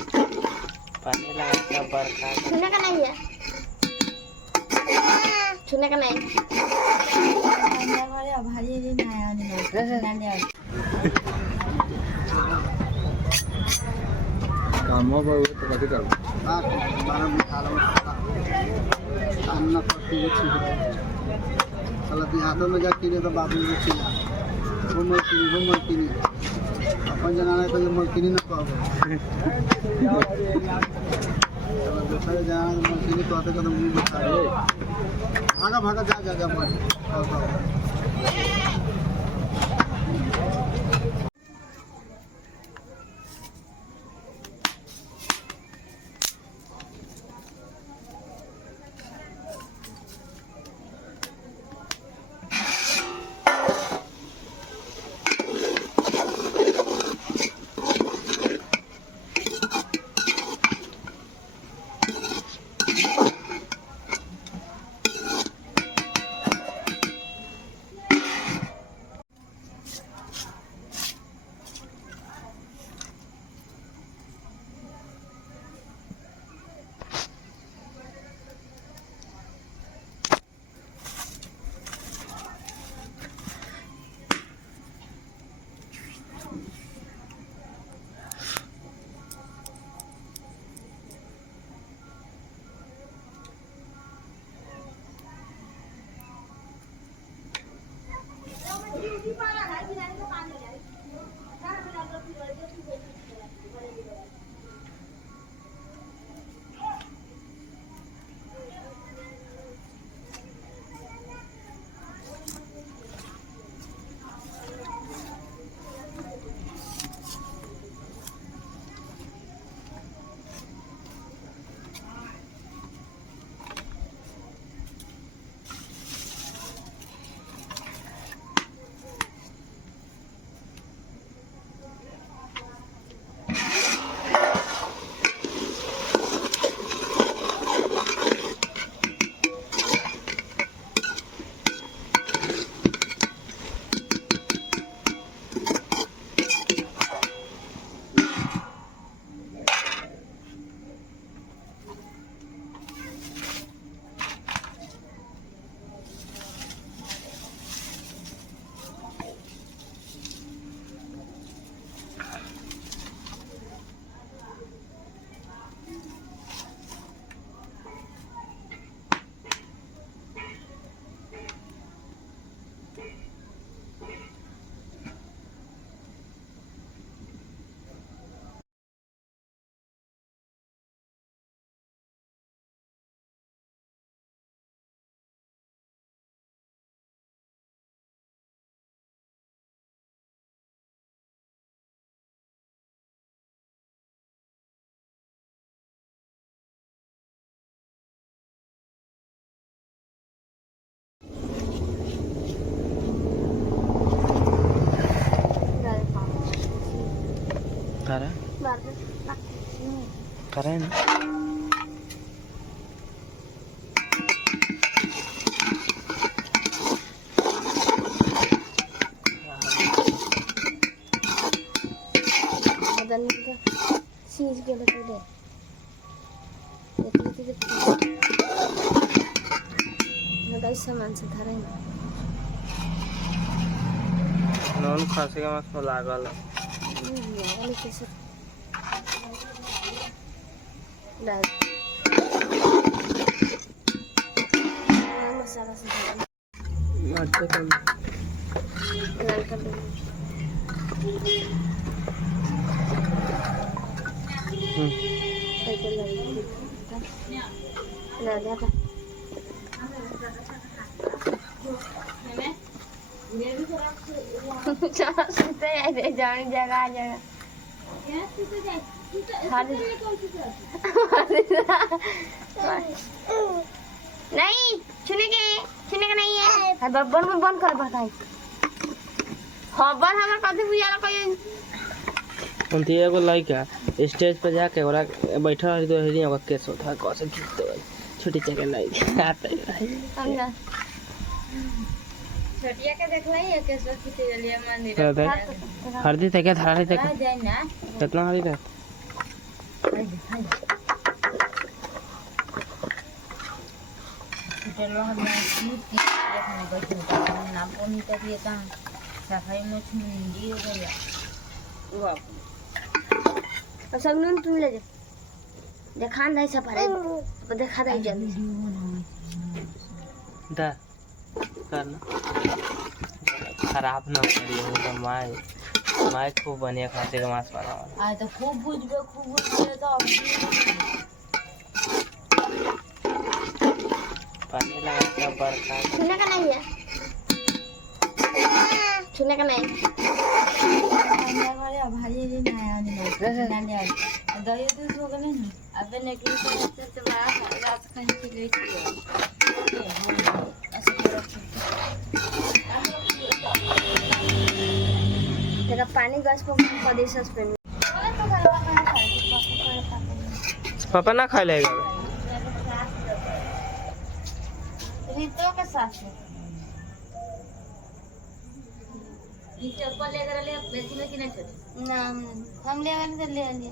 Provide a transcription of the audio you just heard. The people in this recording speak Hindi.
पानी लगा का बरखा छूने का नहीं है, छूने का नहीं। काम बहुत कभी कर अन्न पट्टी चल हाथों में जा किने तो बाबू वो मलकिनी अपन जना तो ये मलकिनी ना कहबो चल दूसरे जना मलकिनी कहते कदम मुंह बता भागा भागा जा जा मत करे ना चीज के लिए दे ये सामान से धरे नॉन खासी का मत लागल वाले कैसे डाल मसाला से अच्छा कम डाल कर दे जाने जगह जगह नहीं छूने का नहीं है बब्बर में बंद कर बताई खबर हमार कथी बुझाला कोई उनती एगो लड़का स्टेज पे जाके ओरा बैठा रही तो हेरी ओका केस होता कैसे खींचते छोटी चके नहीं आता है समझा छोटिया के देखला है के सो खिते लिए मंदिर चलो देख हल्दी तक धारा तक आ जाए ना कितना हल्दी तक चलो हम की देखने बैठे ना पोनी तक ये काम सफाई में छुंदी हो गया वाह अब सब नून तुम ले जा देखा नहीं सफाई अब देखा दे जल्दी दा करना खराब ना करिए तो माय खूब बढ़िया खाते का मांस बना आज तो खूब बुझबे तो अब पानी लगा सब बरखा छूने का नहीं है छूने का नहीं हमारे भाई जी ना आया नहीं ना ले दही दूध हो गए ना अब ने की से बड़ा रात कहीं की गई थी ऐसे करो तेरा पानी गैस पर पड़ी सस्पेंड पापा ना खा लेगा रितो के साथ नीचे ऊपर ले कर ले बेची में कि नहीं ना हम ले वाले ले लिए